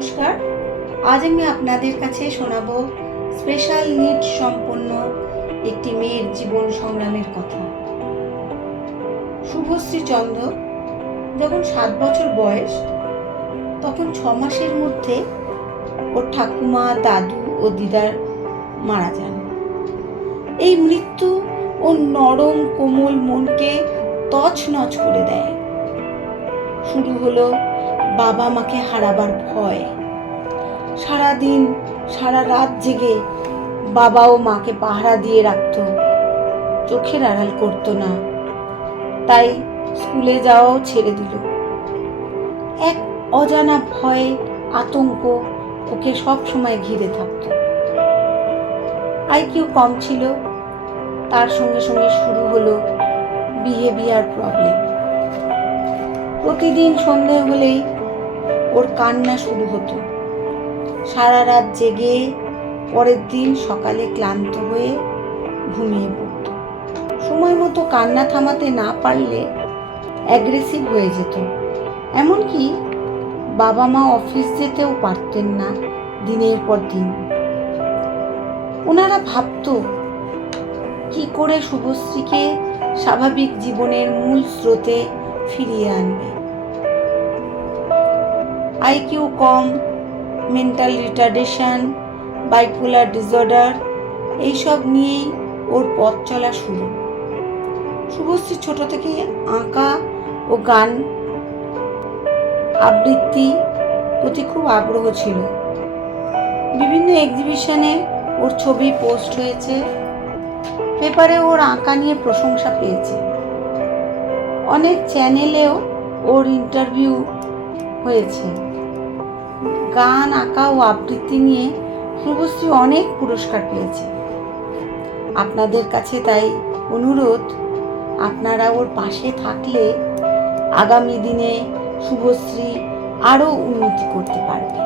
নমস্কার। আজ আমি আপনাদের কাছে শোনাবো স্পেশাল নিড সম্পন্ন একটি মেয়ের জীবন সংগ্রামের কথা। শুভশ্রী চন্দ্র যখন 7 বছর বয়স, তখন 6 মাসের মধ্যে ওর ঠাকুমা, দাদু ও দিদার মারা যান। এই মৃত্যু ওর নরম কোমল মনকে তছনছ করে দেয়। শুরু হলো বাবা মাকে হারাবার ভয়। সারাদিন সারা রাত জেগে বাবা ও মাকে পাহারা দিয়ে রাখত, চোখের আড়াল করতো না। তাই স্কুলে যাওয়াও ছেড়ে দিল। এক অজানা ভয়, আতঙ্ক ওকে সব সময় ঘিরে থাকত। আইকিউ কম ছিল, তার সঙ্গে সঙ্গে শুরু হলো বিহেভিয়ার প্রবলেম। প্রতিদিন সন্ধে হলেই ওর কান্না শুরু হতো। সারা রাত জেগে পরের দিন সকালে ক্লান্ত হয়ে ঘুমিয়ে পড়ত। সময় মতো কান্না থামাতে না পারলে অ্যাগ্রেসিভ হয়ে যেত। এমনকি বাবা মা অফিস যেতেও পারতেন না দিনের পর দিন। ওনারা ভাবত কি করে শুভশ্রীকে স্বাভাবিক জীবনের মূল স্রোতে ফিরিয়ে আনবে। আইকিউ কম, মেন্টাল রিটার্ডেশন, বাইপোলার ডিসঅর্ডার, এইসব নিয়েই ওর পথ চলা শুরু। শুভশ্রী ছোট থেকেই আঁকা ও গান আবৃত্তি প্রতি খুব আগ্রহ ছিল। বিভিন্ন এক্সিবিশনে ওর ছবি পোস্ট হয়েছে, পেপারে ওর আঁকা নিয়ে প্রশংসা পেয়েছে। অনেক চ্যানেলেও ওর ইন্টারভিউ হয়েছে। গান, আঁকা ও আবৃত্তি নিয়ে শুভশ্রী অনেক পুরস্কার পেয়েছে। আপনাদের কাছে তাই অনুরোধ, আপনারা ওর পাশে থাকলে আগামী দিনে শুভশ্রী আরো উন্নতি করতে পারবে।